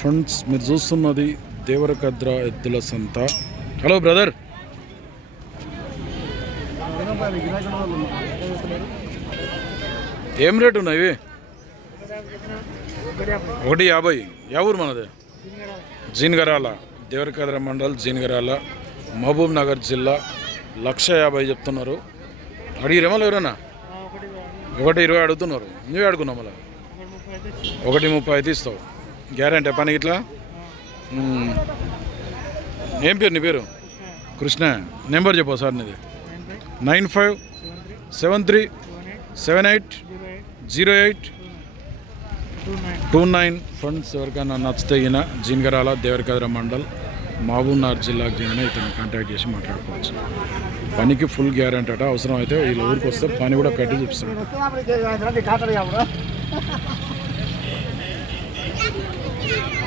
Friends మీరు చూస్తున్నది దేవరకద్ర ఎద్దుల సంత. హలో బ్రదర్ ఏం రేటు ఉన్నాయి ఒకటి యాభై. యా ఊరు మనది? జీన్గరాల. దేవరకద్ర మండల్ జీన్గరాల. మహబూబ్ నగర్ జిల్లా. లక్ష యాభై చెప్తున్నారు. అడిగిరేమో ఎవరన్నా ఒకటి ఇరవై అడుగుతున్నారు. నువ్వే అడుగున్నావు మళ్ళీ? ఒకటి ముప్పై అయితే ఇస్తావు. గ్యారంటీ పని ఇట్లా? ఏం పేరు నీ పేరు? కృష్ణ. నెంబర్ చెప్పు సార్ నీది. Nine five seven three seven eight zero eight two nine. Funds ఎవరికైనా నచ్చితే ఈయన జీన్గరాల దేవరకద్ర మండల్ మహబూబ్నగర్ జిల్లాకు చెందిన ఇతను కాంటాక్ట్ చేసి మాట్లాడుకోవచ్చు. పనికి ఫుల్ గ్యారంటీ అట. అవసరం అయితే వీళ్ళ ఊరికి వస్తే పని కూడా కట్టి చూపిస్తాడు. Yeah.